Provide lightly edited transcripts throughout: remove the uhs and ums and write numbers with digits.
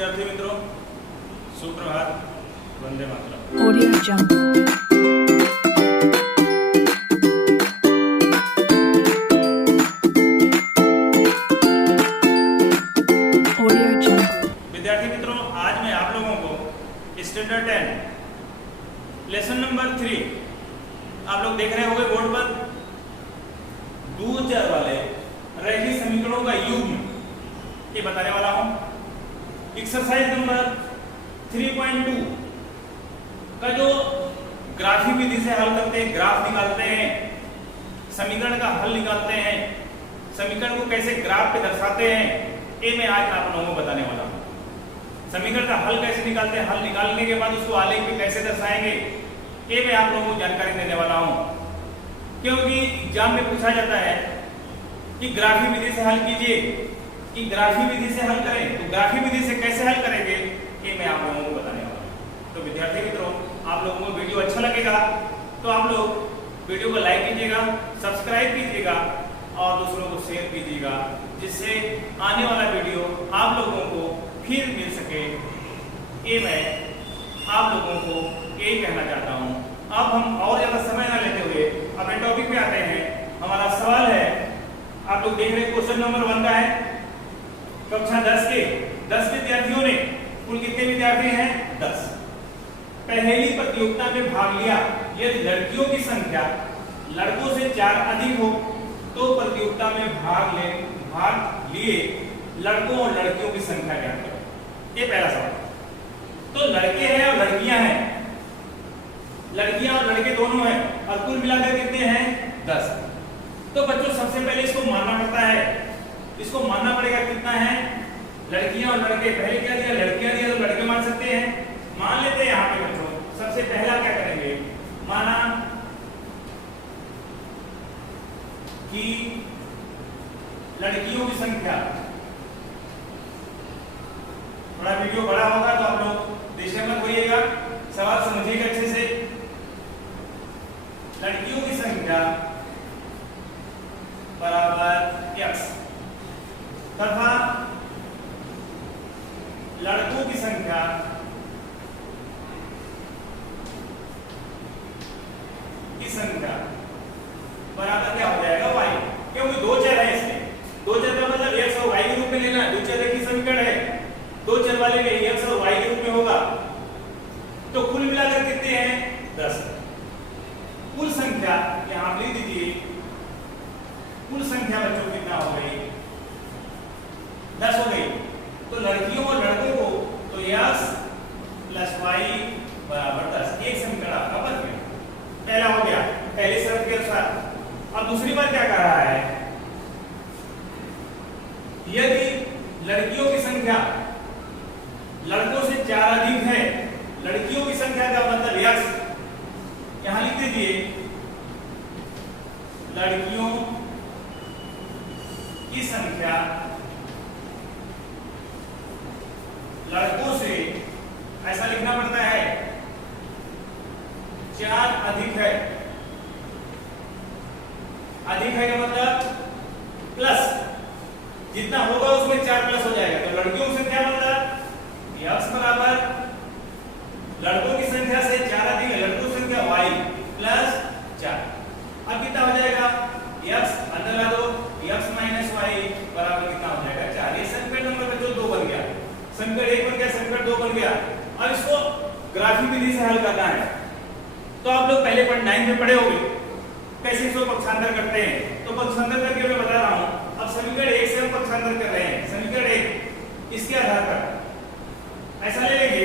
विद्यार्थी मित्रों, सुप्रभात, वंदे मातरम। ऑडियो जंगल। विद्यार्थी मित्रों, आज मैं आप लोगों को स्टैंडर्ड 10 लेसन नंबर 3 आप लोग देख रहे होंगे बोर्ड पर, दो चर वाले रैखिक समीकरणों का युग्म ये बताने वाला हूं। एक्सरसाइज नंबर 3.2 का जो ग्राफिक विधि से हल करते हैं, ग्राफ निकालते हैं, समीकरण का हल निकालते हैं, समीकरण को कैसे ग्राफ पे दर्शाते हैं, ये मैं आज आप लोगों को बताने वाला हूं। समीकरण का हल कैसे निकालते हैं, हल निकालने के बाद उसको आलेख पे कैसे दर्शाएंगे, ये मैं आप लोगों को जानकारी देने वाला हूं। क्योंकि एग्जाम में पूछा जाता है कि ग्राफिक विधि से हल कीजिए, कि ग्राफिक विधि से हल करें, तो ग्राफिक विधि से कैसे हल करेंगे ये मैं आप लोगों को बताने वाला हूं। तो विद्यार्थी मित्रों, आप लोगों को वीडियो अच्छा लगेगा तो आप लोग वीडियो को लाइक कीजिएगा, सब्सक्राइब कीजिएगा और दूसरों को शेयर कीजिएगा, जिससे आने वाला वीडियो आप लोगों को फिर मिल सके। ये मैं आप लोगों को यही कहना चाहता हूं। अब हम और ज्यादा समय ना लेते हुए अपने टॉपिक पे आते हैं। हमारा सवाल है, आप लोग देख रहे हैं क्वेश्चन नंबर 1 का है, कक्षा 10 के 10 विद्यार्थियों ने, कुल कितने विद्यार्थी हैं 10, पहली प्रतियोगिता में भाग लिया। यदि लड़कियों की संख्या लड़कों से 4 अधिक हो तो प्रतियोगिता में भाग लिए लड़कों और लड़कियों की संख्या ज्ञात करो। ये पहला सवाल। तो लड़के हैं और लड़कियां हैं, लड़कियां और लड़के दोनों हैं और कुल मिलाकर कितने हैं 10। तो बच्चों सबसे पहले इसको मानना पड़ता है, इसको मानना पड़ेगा कितना है, लड़कियां और लड़के। पहले क्या दिया, लड़कियां दिया तो लड़के मान सकते हैं, मान लेते हैं। यहाँ पे बच्चों सबसे पहला क्या करेंगे, माना कि लड़कियों की संख्या, थोड़ा वीडियो बड़ा होगा तो आप लोग दिशा मत होइएगा, सवाल समझिएगा अच्छे से। लड़कियों की संख्या बराबर x तथा लड़कों की संख्या बराबर क्या हो जाएगा y। क्योंकि दो चर है इसमें, दो चर का मतलब x और y के रूप में लेना है। दो चर की समीकरण है, दो चर वाले में x और y के रूप में होगा। तो कुल मिलाकर कितने हैं 10। कुल संख्या यहां लिख दीजिए, कुल संख्या बच्चों कितना हो गई 10 हो गई। तो लड़कियों और लड़कों को तो x + y बराबर 10, एक समीकरण आपका बन गया। पहला हो गया पहली शर्त के अनुसार। अब दूसरी बार क्या कह रहा है, यदि लड़कियों की संख्या लड़कों से 4 अधिक है, लड़कियों की संख्या का मतलब x, यहां लिख दीजिए लड़कियों की संख्या लड़कों से, ऐसा लिखना पड़ता है, 4 अधिक है। अधिक है का मतलब प्लस, जितना होगा उसमें 4 प्लस हो जाएगा। तो लड़कियों की संख्या मतलब x बराबर लड़कों की संख्या से 4 अधिक है, लड़कों की संख्या y + 4। अब कितना हो जाएगा, x अंदर ला दो, x - y बराबर कितना हो जाएगा 4। ये समीकरण नंबर बच्चों 2 बन गया, समीकरण 1 बन गया, समीकरण 2 बन गया। अब इसको ग्राफिक विधि से हल करना है। तो आप लोग पहले 9 में पढ़े होंगे कैसे इसको पक्षांतर करते हैं। तो पक्षांतर करके मैं बता रहा हूं। अब समीकरण 1 से हम पक्षांतर कर रहे हैं। समीकरण 1 इसके आधार पर ऐसा ले लेंगे,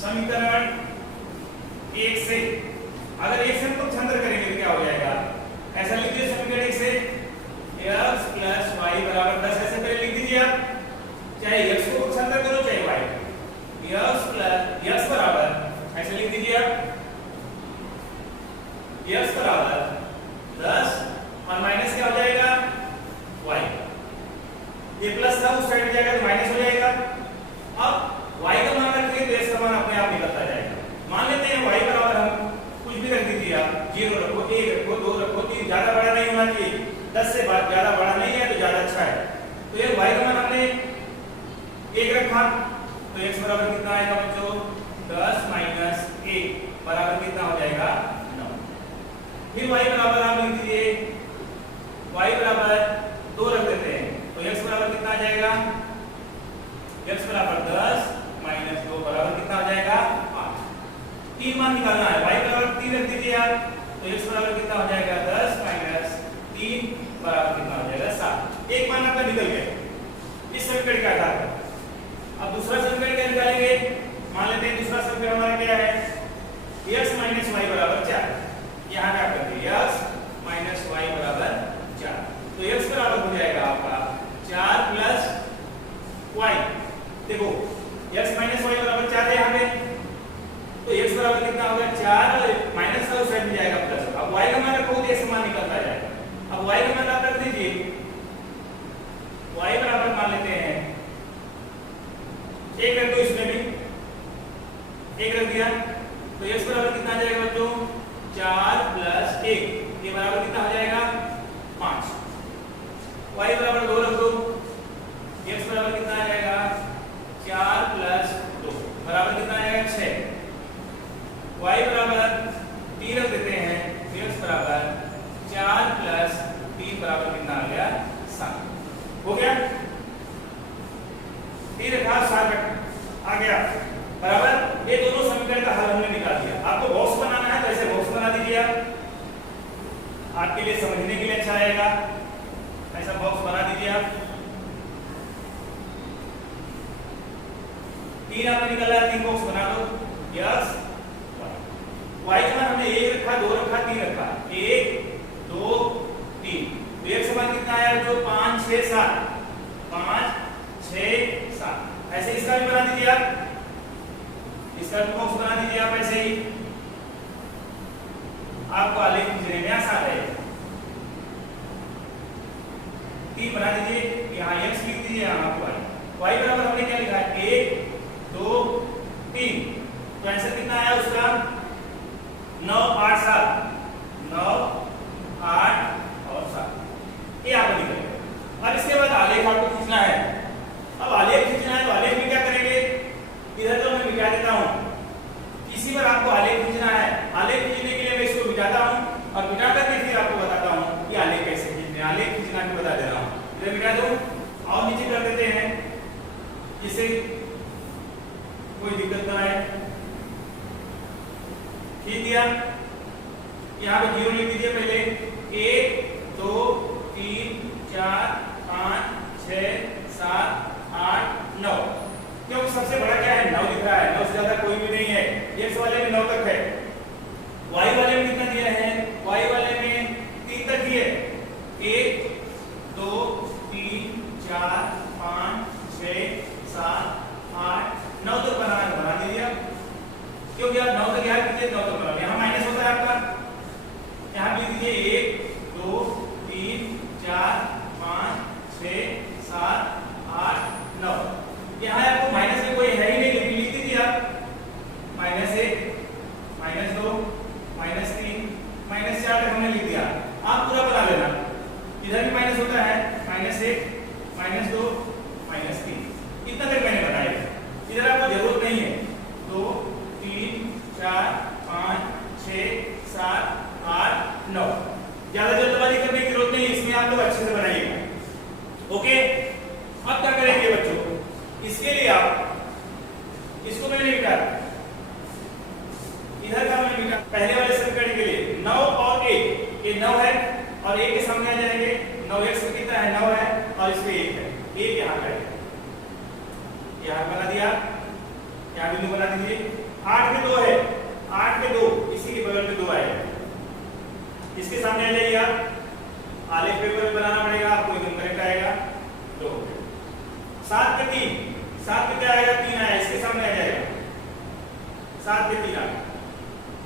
समीकरण 1 से अगर 1 से हम पक्षांतर करेंगे तो क्या हो जाएगा, ऐसा लिख दीजिए समीकरण 1 से x + y बराबर 10। ऐसे पहले लिख दीजिए आप, चाहे x को पक्षांतर करो चाहे y। x बराबर ऐसे लिख दीजिए आप, x बराबर 10 और माइनस क्या हो जाएगा y। ये प्लस था उस साइड जाएगा तो माइनस हो जाएगा। अब y का मान रखेंगे तो x का मान अपने आप निकलता जाएगा। मान लेते हैं y बराबर, हम कुछ भी रख दीजिए आप, 0 रखो, 1 रखो, 2 रखो, 3, ज्यादा बड़ा नहीं होना चाहिए। 10 से ज्यादा बड़ा नहीं है तो ज्यादा अच्छा है। तो ये y का मान हमने 1 रखा तो x बराबर कितना आएगा बच्चों 10 माइनस 1 बराबर कितना हो जाएगा 9। फिर y बराबर आप लिख दीजिए, y बराबर 2 रख देते हैं तो x बराबर कितना आ जाएगा, x बराबर 10 माइनस 2 बराबर कितना हो जाएगा 5। 3 मान निकालना है, y बराबर 3 रख दीजिए आप तो x बराबर कितना हो जाएगा 10 माइनस 3 बराबर कितना हो जाएगा 7। एक मान आपका निकल गया इस समीकरण के आधार पर। अब दूसरा समीकरण क्या निकालेंगे, मान लेते हैं दूसरा समीकरण हमारा क्या है x माइनस y बराबर 4। यहाँ क्या करते हैं x माइनस y बराबर 4 तो x बराबर हो जाएगा आपका 4 प्लस y। देखो x माइनस y बराबर 4 है यहाँ पे तो x बराबर कितना होगा 4 और माइनस का उस साइड में जाएगा प्लस। अब y का मान रखो तो x मान निकलता जाएगा। अब y का मान आप रख दीजिए, y बराबर मान लेते हैं 1 रख दो, इसमें भी 1 रख दिया तो x बराबर कितना आ जाएगा बच्चों 4 प्लस 1 ये बराबर कितना हो जाएगा 5। y बराबर 2 रख दो, x बराबर कितना आ जाएगा 4 प्लस 2 बराबर कितना आ जाएगा 6। y बराबर 3 रख देते हैं, x बराबर 4 प्लस 3 बराबर कितना आ गया 7। हो गया, 3 रखा 7 आ गया बराबर। ये दोनों समीकरण का हल हमने निकाल दिया। आपको बॉक्स बनाना है तो ऐसे बॉक्स बना दीजिए आप, आपके लिए समझने के लिए अच्छा रहेगा। ऐसा बॉक्स बना दीजिए आप। 3 आपने निकाला, 3 बॉक्स बना दो। यस, y का मान हमने 1 रखा, 2 रखा, 3 रखा, 1 2 3 तो एक समान कितना आया जो 5 6 7 5 6 7। ऐसे इसका भी बना दीजिए आप, इसका भी बॉक्स बना दीजिए आप। ऐसे ही आपको आलेख खींचने में आसान है। 3 बना दीजिए, यहाँ x लिख दीजिए, यहाँ y बराबर हमने क्या लिखा है 1 2 3 तो आंसर कितना आया उसका 9 8 7 9 8 और 7 ये आपको निकलेगा। अब इसके बाद आलेख आपको खींचना है। अब आलेख खींचना है तो आलेख में क्या करेंगे, इधर तो मैं मिटा देता हूँ, इसी पर आपको आलेख खींचना है। आलेख खींचने के लिए मैं इसको मिटाता हूँ और मिटा करके फिर आपको बताता हूँ कि आलेख कैसे खींचने। आलेख खींचना भी बता दे रहा हूँ, इधर मिटा दो और नीचे कर देते हैं जिससे कोई दिक्कत ना आए। खींच दिया, यहाँ पे 0 लिख दीजिए पहले। 1 2 3 4 5 6 7 8 9 क्योंकि सबसे बड़ा क्या है 9 दिख रहा है, 9 से ज्यादा कोई भी नहीं है। x वाले में 9 तक है, y वाले में कितना दिया है, y वाले में 3 तक ही है। 1 2 3 4 5 6 7 8 9 तक बना दीजिए। क्योंकि आप 9 तक याद कीजिए, 9 तक बना। यहाँ माइनस होता है आपका, यहाँ लिख दीजिए 1 2 3 4 5 6 7 8 9। यहाँ आपको माइनस में कोई है ही नहीं, लेकिन लिख दीजिए आप -1 -2 -3 -4 तक हमने लिख दिया। आप पूरा बना लेना, इधर भी माइनस होता है, -1 -2 -3 इतना तक मैंने बताया। इधर आपको जरूरत नहीं है 2 3 4 5 6 7 8 9 ज्यादा जल्दबाजी करने की जरूरत नहीं, इसमें आप लोग अच्छे से बनाइएगा। ओके, अब क्या करेंगे बच्चों, इसके लिए आप इसको मैंने लिखा, इधर का मैंने लिखा पहले वाले समीकरण के लिए 9 और 1 ये 9 है और 1 के सामने आ जाएंगे 9x कितना है 9 है और इसमें 1 है, 1 यहाँ पे यहाँ बना दिया, यहाँ बिंदु बना दीजिए। 8 के 2 है, 8 के 2 इसी के बगल में 2 आएगा, इसके सामने आ जाइए आप। आलेख पेपर बनाना पड़ेगा आपको, एकदम करेक्ट आएगा 2। 7 पे 3, 7 पे क्या आएगा 3 आया, इसके सामने आ जाएगा 7 पे 3 आएगा।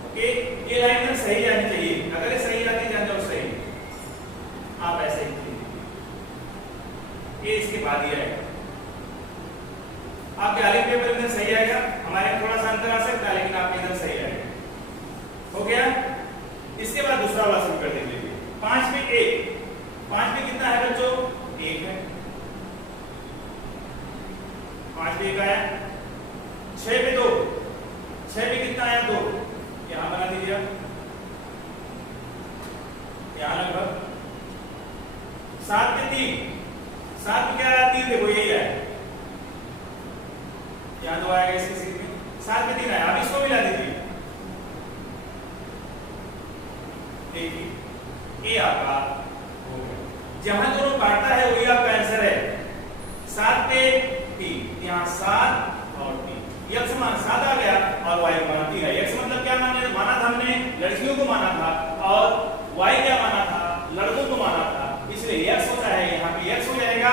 ओके, ये लाइन में सही आनी चाहिए, अगर ये सही आती जान जाओ सही, आप ऐसे ही ये इसके बाद ही आएगा। आपके आलेख पेपर में सही आएगा, हमारे थोड़ा सा अंतर आ सकता है लेकिन आपके इधर सही आएगा। हो गया, इसके बाद दूसरा वाला समीकरण देख लीजिए। 5 में 1, 5 में कितना है बच्चों 1 है, 5 पे 1 आया, 6 पे 2, 6 पे कितना आया 2, यहाँ बना दीजिए आप, यहाँ लगभग 7 पे 3, 7 पे क्या आया 3, देखो यही आया, यहाँ 2 आएगा इसके सीट में, 7 पे 3 आया, अब इसको मिला दीजिए, देखिए ये आपका हो गया, जहां दोनों काटता है वही आपका आंसर है। 7 पे 3, यहाँ 7 और 3, x मान 7 आ गया और y मान 3 है। x मतलब क्या माना था हमने, लड़कियों को माना था, और y क्या माना था, लड़कों को माना था, इसलिए x होता है, यहाँ पे x हो जाएगा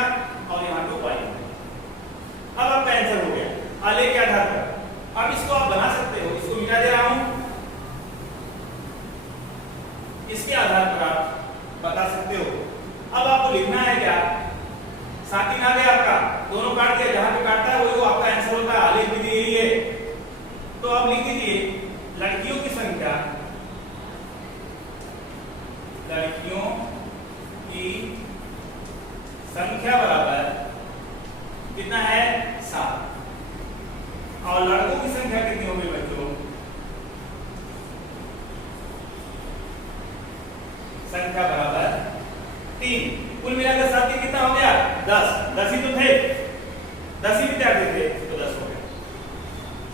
और यहाँ पे y। अब आपका आंसर हो गया आलेख के आधार पर। अब इसको आप बना सकते हो, इसको मिटा दे रहा हूं, इसके आधार पर आप बता सकते हो। अब आपको लिखना है क्या, 7 3 आ गया आपका, दोनों काट दिया, जहां पे काटता है वही वो आपका आंसर होता है, आलेख विधि यही है। तो आप लिख दीजिए लड़कियों की संख्या, लड़कियों की संख्या बराबर कितना है 7, और लड़कों की संख्या कितनी होगी बच्चों, संख्या बराबर 3। कुल मिलाकर 7 3 कितना हो गया 10, 10 ही तो थे, 10 ही विद्यार्थी थे, तो 10 हो गया।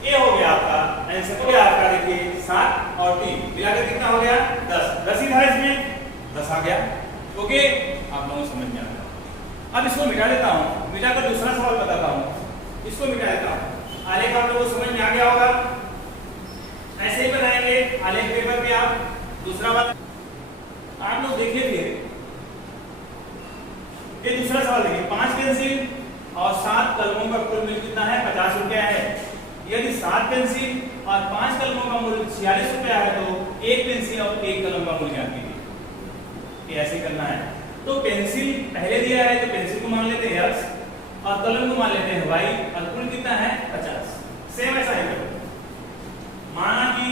ये हो गया आपका आंसर, हो गया आपका, देखिए 7 और 3 मिलाकर कितना हो गया 10, 10 ही था इसमें, 10 आ गया। ओके, आप लोगों को समझ में आ गया। अब इसको मिटा देता हूं, मिटाकर दूसरा सवाल बताता हूं, इसको मिटा देता हूं। आलेख आप लोगों को समझ में आ गया होगा, ऐसे ही बनाएंगे आलेख पेपर पे आप। दूसरा बात आप लोग देखिए, ये दूसरा सवाल देखिए, 5 पेंसिल और 7 कलमों का कुल मूल्य कितना है 50 रुपया है। यदि 7 पेंसिल और 5 कलमों का मूल्य 46 रुपया है, तो 1 पेंसिल और 1 कलम का मूल्य ज्ञात कीजिए। ऐसे करना है। तो पेंसिल पहले दिया है, तो पेंसिल को मान लेते हैं x और कलम को मान लेते हैं y, और कुल कितना है 50। सेम ऐसा ही करो, माना कि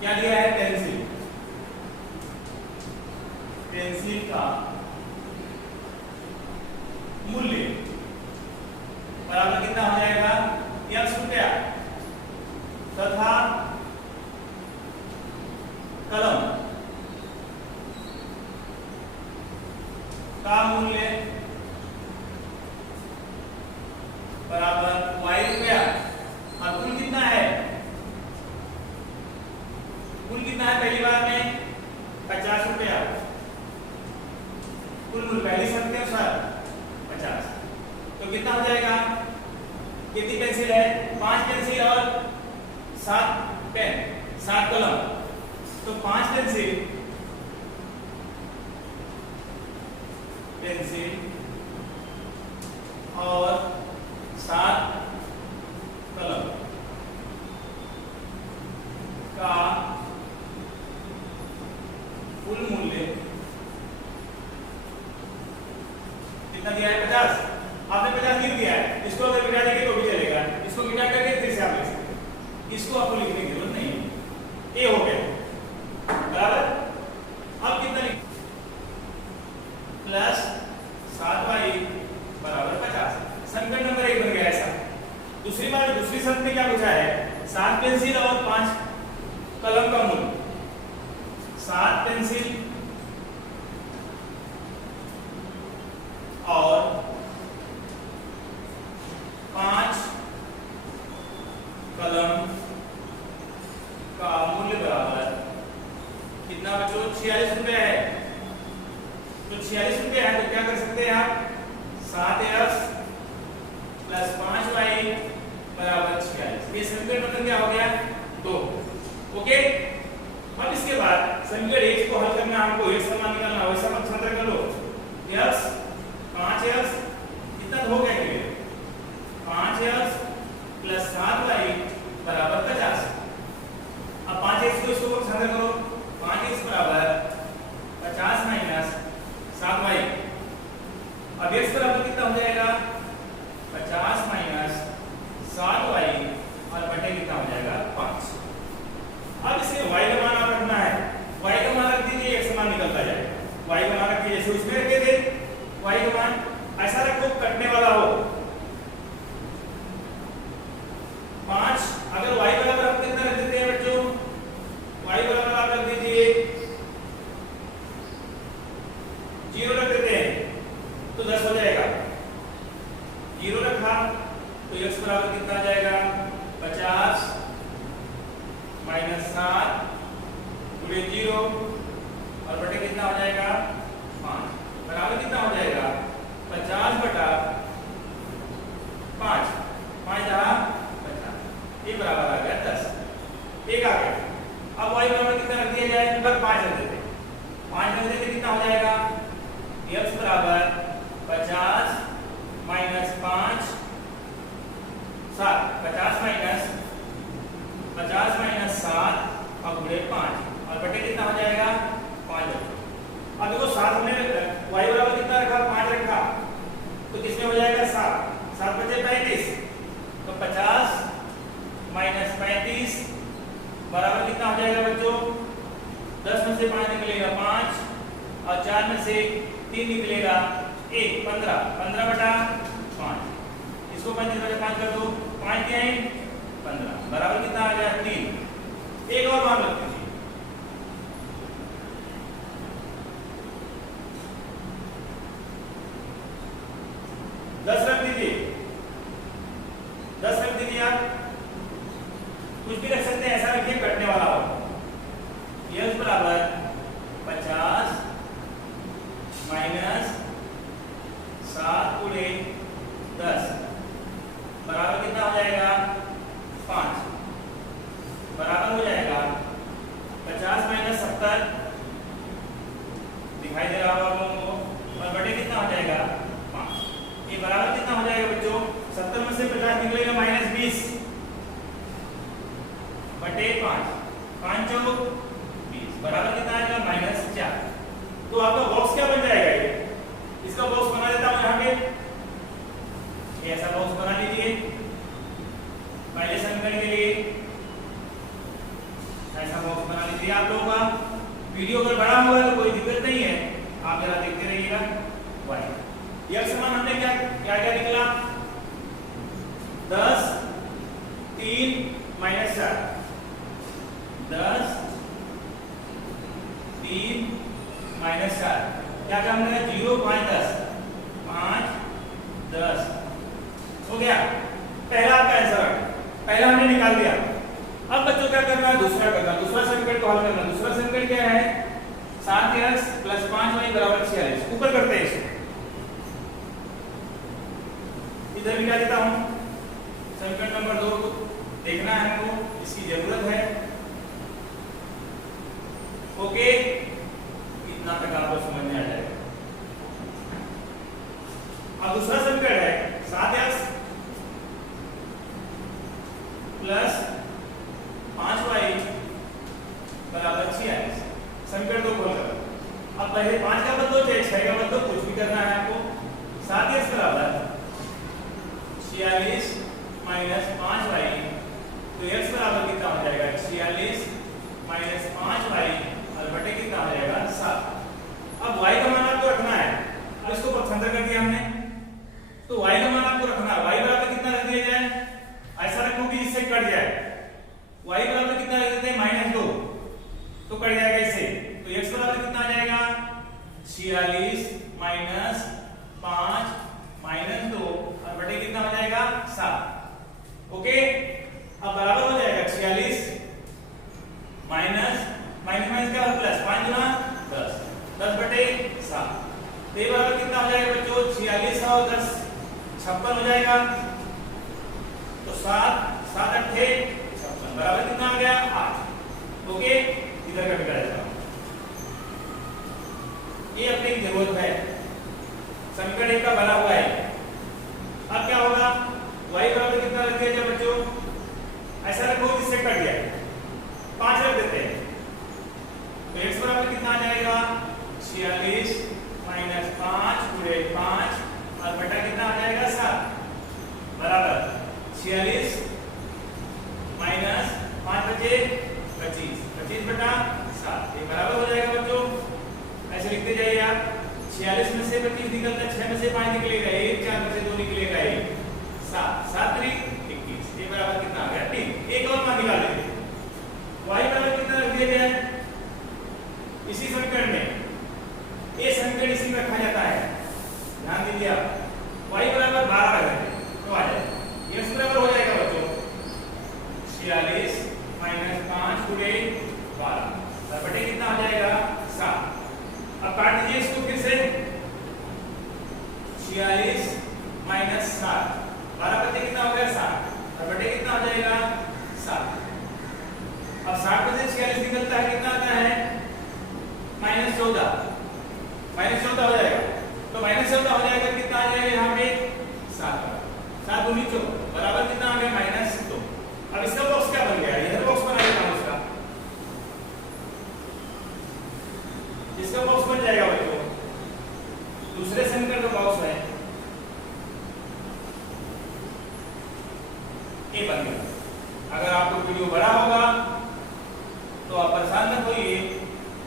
क्या दिया है, पेंसिल का मूल्य बराबर कितना हो जाएगा x रुपया, तथा कलम का मूल्य बराबर y रुपया, और कुल कितना है, कुल कितना है पहली बार में 50 रुपया, कुल मूल्य पहली शर्त के अनुसार 50। तो कितना हो जाएगा, कितनी पेंसिल है 5 पेंसिल और 7 पेन, 7 कलम, तो 5 पेंसिल और 7 कलम का कुल मूल्य कितना दिया है 50। आपने 50 लिख दिया है, इसको अगर मिटा देंगे तो भी चलेगा, इसको मिटा करके फिर से आप लिख सकते हैं, इसको आपको लिखने की जरूरत नहीं है। ये हो गया बराबर। अब कितना लिख, प्लस 7y बराबर 50, समीकरण नंबर 1 बन गया ऐसा। दूसरी बार दूसरी शर्त में क्या पूछा है, 7 पेंसिल और 5 कलम का मूल्य, 7 पेंसिल और 5 कलम का मूल्य बराबर कितना बच्चों 46 रुपया है। तो 46 रुपया है, तो क्या कर सकते हैं आप, 7x प्लस 5y बराबर 46। ये समीकरण नंबर क्या हो गया 2। ओके, अब इसके बाद समीकरण 1 को हल करना, हमको एक समान निकालना, वैसा मत छात्र कर लो। x 5x कितना हो गया, 5x प्लस 7y बराबर 50। अब 5x को इसको छात्र करो, 5x बराबर 50 माइनस 7y। अब x बराबर कितना हो जाएगा 50 माइनस 7y, और बटे कितना हो जाएगा 5। अब इसे y का मान रखना है, y का मान रख दीजिए, x मान निकलता जाएगा। y का मान रखिए, जैसे उसमें रखे थे y का मान ऐसा रखो कटने वाला हो 5। अगर y बराबर आप कितना रख देते हैं बच्चों, y बराबर आप रख दीजिए 0 रख देते हैं तो 10 हो जाएगा। 0 रखा तो x बराबर कितना आ जाएगा 50 माइनस 7 पूरे 0 और बटे कितना हो जाएगा 5 बराबर कितना हो जाएगा 50 बटा 5, 5 जहाँ 50, ये बराबर आ गया 10, एक आ गया। अब y बराबर कितना रख दिया जाए, पर 5 रख देते, 5 रख देते कितना हो जाएगा x बराबर 50 माइनस 5 7, 50 माइनस 7 और गुणे 5 और बटे कितना हो जाएगा 5। अब देखो 7 हमने y बराबर कितना रखा 5 रखा तो किसमें हो जाएगा 7, 7 बचे 35 तो 50 माइनस 35 बराबर कितना हो जाएगा बच्चों 10 में से 5 निकलेगा 5 और 4 में से 3 निकलेगा 1, 15 बटा 5, इसको 35 बटा 5 कर दो, 5 क्या है 15 बराबर कितना आ गया 3। एक और मान रखते हैं 10 रख दीजिए, 10 रख दीजिए, आप कुछ भी रख सकते हैं, ऐसा रखिए कटने वाला हो। x बराबर 50 माइनस 7 गुणे 10 बराबर कितना हो जाएगा 5 बराबर हो जाएगा 50 माइनस 70 दिखाई दे रहा होगा आप लोगों को और बटे कितना हो जाएगा 5, ये बराबर कितना हो जाएगा बच्चों 70 में से 50 निकलेगा माइनस 20 बटे 5, 5 चौक 20 बराबर कितना आएगा माइनस 4। तो आपका बॉक्स क्या बन जाएगा, ये इसका बॉक्स बना देता हूं यहाँ पे, ऐसा बॉक्स बना लीजिए पहले समीकरण के लिए, ऐसा बॉक्स बना लीजिए आप लोगों का। वीडियो अगर बड़ा हुआ है तो कोई दिक्कत नहीं है, आप जरा देखते रहिएगा। y x समान हमने क्या क्या क्या निकला 10 3 माइनस 4, 10 3 माइनस 4 क्या क्या हमने 0 5 10 5 10 हो गया। पहला आपका आंसर पहला हमने निकाल दिया। अब बच्चों क्या करना है, दूसरा करना, दूसरा समीकरण को हल करना। दूसरा समीकरण क्या है 7x प्लस 5y बराबर 46, ऊपर करते हैं इसको, इधर भी क्या देता हूं समीकरण नंबर 2 को देखना है हमको, इसकी जरूरत है। ओके, इतना तक आपको समझ में आ जाएगा। अब दूसरा समीकरण है 7x प्लस 5y बराबर 46, समीकरण 2 खोल कर। अब पहले 5 का बदलो 6 का बदलो, कुछ भी करना है आपको। 7x बराबर 46 माइनस 5y, तो x बराबर कितना हो जाएगा 46 माइनस 5y और बटे कितना हो जाएगा 7। अब y का मान आपको रखना है, अब इसको पक्षांतर कर दिया हमने, तो y का मान आपको रखना है। y बराबर कितना रख दिया जाए, ऐसा रखो कि इससे कट जाए। y बराबर कितना रख देते हैं -2, तो कट जाएगा इससे, तो x बराबर कितना आ जाएगा 46 माइनस 5 माइनस 2 और बटे कितना हो जाएगा 7। ओके, अब बराबर हो जाएगा 46 माइनस माइनस क्या प्लस 5 गुना 10, 10 बटे 7, तो ये बराबर कितना हो जाएगा बच्चों 46 और 10 56 हो जाएगा, तो 7 7 8 56 बराबर कितना आ गया 8। ओके, इधर का बिटा देता हूं, ये अपनी जरूरत है, समीकरण 1 का बना हुआ है। अब क्या होगा y बराबर कितना रख दिया जाए बच्चों, ऐसा रखो जिससे कट गया 5 रख देते हैं, तो x बराबर कितना आ जाएगा 46 माइनस 5 गुणे 5 और बटा कितना आ जाएगा 7 बराबर 46 माइनस 5 बचे 25 25 बटा 7, ये बराबर हो जाएगा बच्चों, ऐसे लिखते जाइए आप 46 में से 25 निकलता है, 6 में से 5 निकलेगा 1, 4 में से 2 निकलेगा 1, 7, 7 3 21, ये बराबर कितना आ गया 3। एक और मान निकाल लेंगे, y बराबर कितना रख दिया गया है इसी समीकरण में, ये समीकरण इसी में रखा जाता है, ध्यान दीजिए आप, y बराबर 12 रख देंगे तो आ जाएगा, x बराबर हो जाएगा बच्चों 46 माइनस 5 गुणे 12 बटे कितना हो जाएगा 7। अब काट दीजिए इसको फिर से, 46 माइनस 7, 12 बटे कितना हो गया 7 और बटे कितना हो जाएगा 7। अब 60 में से 46 निकलता है, कितना आता है -14, -14 हो जाएगा, तो -14 हो जाएगा, कितना आ जाएगा यहाँ पे 7, 7 दूनी 14 बराबर कितना आ गया -2। अब इसका बॉक्स क्या बन गया, यह बॉक्स बना लेता हूं इसका बॉक्स बन जाएगा बच्चों, दूसरे समीकरण का बॉक्स है ये बन गया। अगर आपको वीडियो बड़ा होगा तो आप परेशान मत होइए,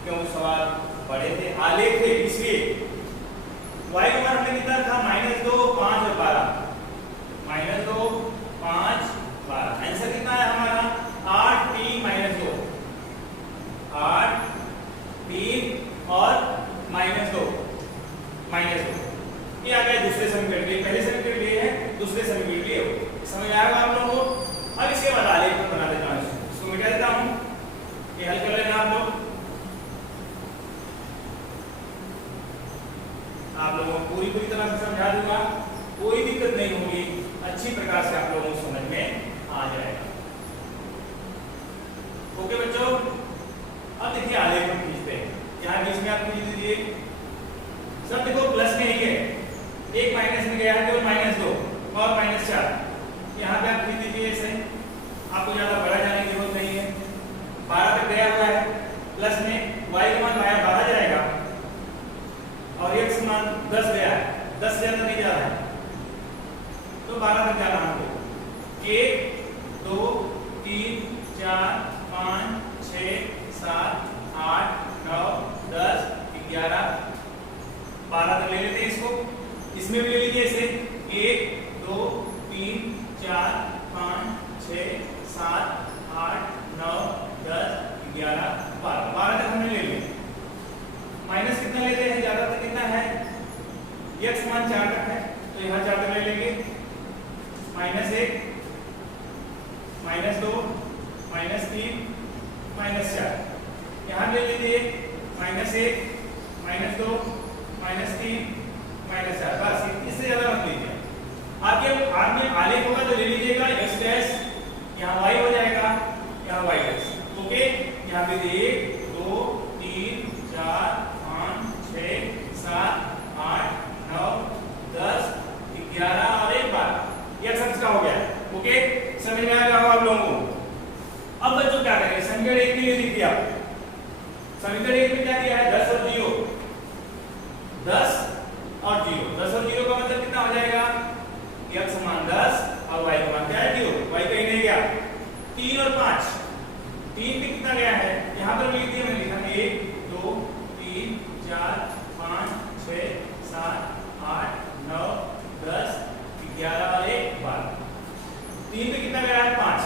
क्योंकि सवाल बड़े थे, आलेख थे, इसलिए y का मान हमने कितना था -2, 5 और 12, -2, 5, 12, आंसर कितना है हमारा 8t - 2, 8 3 और -2, ये आ गया दूसरे समीकरण के लिए, पहले समीकरण के लिए है, दूसरे समीकरण के लिए समझ आएगा आप लोगों को। अब इसके बाद आलेख बना देता हूं, इसको मिटा देता हूं, ये हल कर लेना आप लोगों को पूरी तरह से समझा दूंगा, कोई दिक्कत नहीं होगी, अच्छी प्रकार से आप लोगों को समझ में आ जाएगा। ओके बच्चों, अब देखिए आलेख हम खींचते हैं, यहाँ बीच में आप खींच दीजिए, सब देखो प्लस में ही है, एक माइनस में गया है तो -2 और -4, यहाँ पे आप खींच दीजिए ऐसे, आपको ज्यादा बड़ा जाने की जरूरत नहीं है, 12 तक गया हुआ है, प्लस में y का मान 12 जाएगा और x मान 10 गया है, 10 से ज्यादा नहीं जा रहा है तो 12 तक जाना हमको, 1 2 3 4 5 6 7 8 9 10 11 12 तक ले लेते हैं इसको, इसमें भी ले लीजिए इसे, 1 2 3 4 5 6 7 8 9 10 11 12 तक हमने ले लिया। माइनस कितना लेते हैं, ज्यादातर कितना है, x मान 4 तक है तो यहाँ 4 तक ले लेंगे, -1 -2 -3 -4, यहाँ ले लीजिए -1 -2 -3 -4, बस इससे ज्यादा मत लीजिए। आपके हाथ में आलेख होगा तो ले लीजिएगा x डैश, यहाँ y हो जाएगा, यहाँ y डैश, ओके। यहाँ पे 1 2 3 4 5 6 7 8 9 10 11 और 12, यह सब का हो गया, ओके। समझ में आएगा आप लोगों को। अब बच्चों क्या करेंगे, समीकरण 1 के लिए लिख दिया, समीकरण 1 में क्या दिया है 10 और 0, 10 और 0, 10 और 0 का मतलब कितना हो जाएगा, x मान 10 और y का मान क्या है 0, y कहीं नहीं गया, 3 और 5, 3 पे कितना गया है, यहाँ पर लिख दिया मैंने, लिखा 1 2 3 4 5 6 7 8 9 10 11 और 12, 3 पे कितना गया है 5,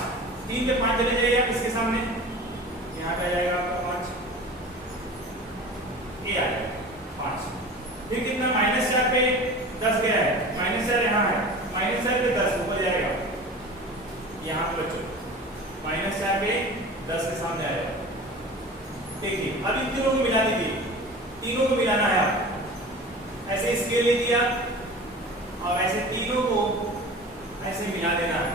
3 पे 5 चले जाइए आप इसके सामने, यहाँ पे आ जाएगा आपका 5, ये आ जाएगा 5, फिर कितना -4 पे 10 गया है, -4 यहाँ है, -4 पे 10 ऊपर जाएगा, यहाँ पे बच्चों -4 पे 10 के सामने आएगा। देखिए अब इन तीनों को मिला दीजिए, तीनों को मिलाना है आप, ऐसे स्केल ले दिया और ऐसे तीनों को ऐसे मिला देना है,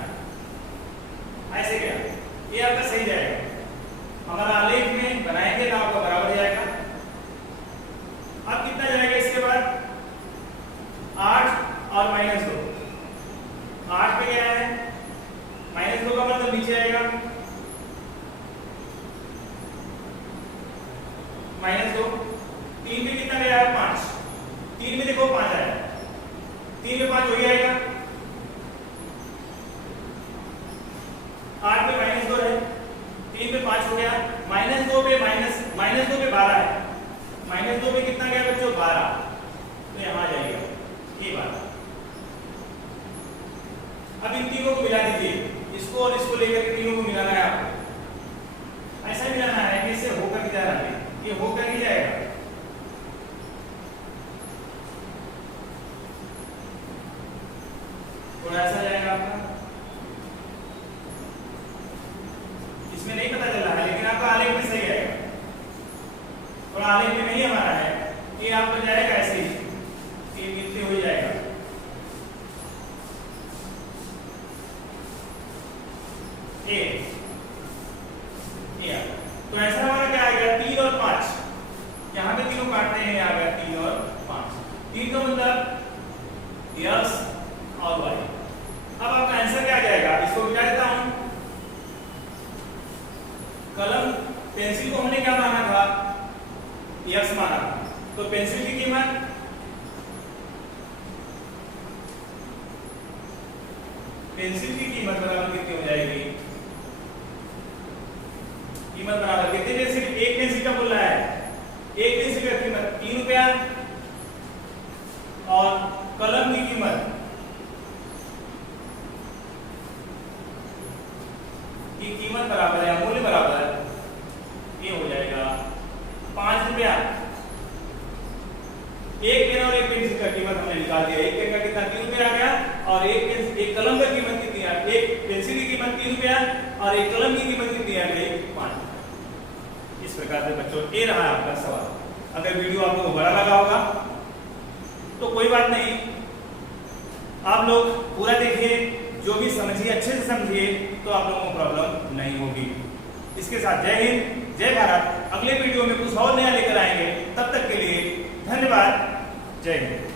ऐसे क्या, ये आपका सही जाएगा, हमारा आलेख में बनाएंगे तो आपका बराबर जाएगा। अब कितना जाएगा इसके बाद 8 और -2, 8 पे गया है, -2 का मतलब नीचे आएगा, -2, 3 पे कितना गया है 5, 3 में देखो 5 आया, 3 में 5 हो ही आएगा, 8 पे -2 है, 3 पे 5 हो गया, -2 पे -2 पे 12 है, -2 पे कितना गया बच्चों 12, थोड़ा ऐसा जाएगा आपका, इसमें नहीं पता चल रहा है लेकिन आपका आलेख में सही आएगा। थोड़ा आलेख में नहीं हमारा है, ये आपको जाएगा ऐसे ही, ये मिलते हो जाएगा। ये तो ऐसा हमारा क्या आएगा 3 और 5, यहाँ पे तीनों काटते हैं, आ गया 3 और 5। 3 का मतलब यस और वाई। अब आपका आंसर क्या आ जाएगा, इसको मिटा देता हूं। कलम पेंसिल को हमने क्या माना था, यस माना, तो पेंसिल की कीमत बराबर कितनी हो जाएगी, कीमत बराबर कितने, जैसे एक पेंसिल का बोल रहा है, एक पेंसिल का कीमत 3 रुपया और कलम की कीमत बराबर है, मूल्य बराबर, ये हो जाएगा 5 रुपया। एक पेन और एक पेंसिल का कीमत हमने निकाल दिया, एक पेन का कितना 3 रुपया आ गया और एक कलम का कीमत कितनी आ गई, एक पेंसिल की कीमत 3 रुपया और एक कलम की कीमत कितनी आ गई 5। इस प्रकार से बच्चों ये रहा आपका सवाल। अगर वीडियो आपको बड़ा लगा होगा तो कोई बात नहीं, आप लोग पूरा देखिए, जो भी समझिए अच्छे से समझिए, तो आप लोगों को प्रॉब्लम नहीं होगी। इसके साथ जय हिंद जय भारत। अगले वीडियो में कुछ और नया लेकर आएंगे, तब तक के लिए धन्यवाद, जय हिंद।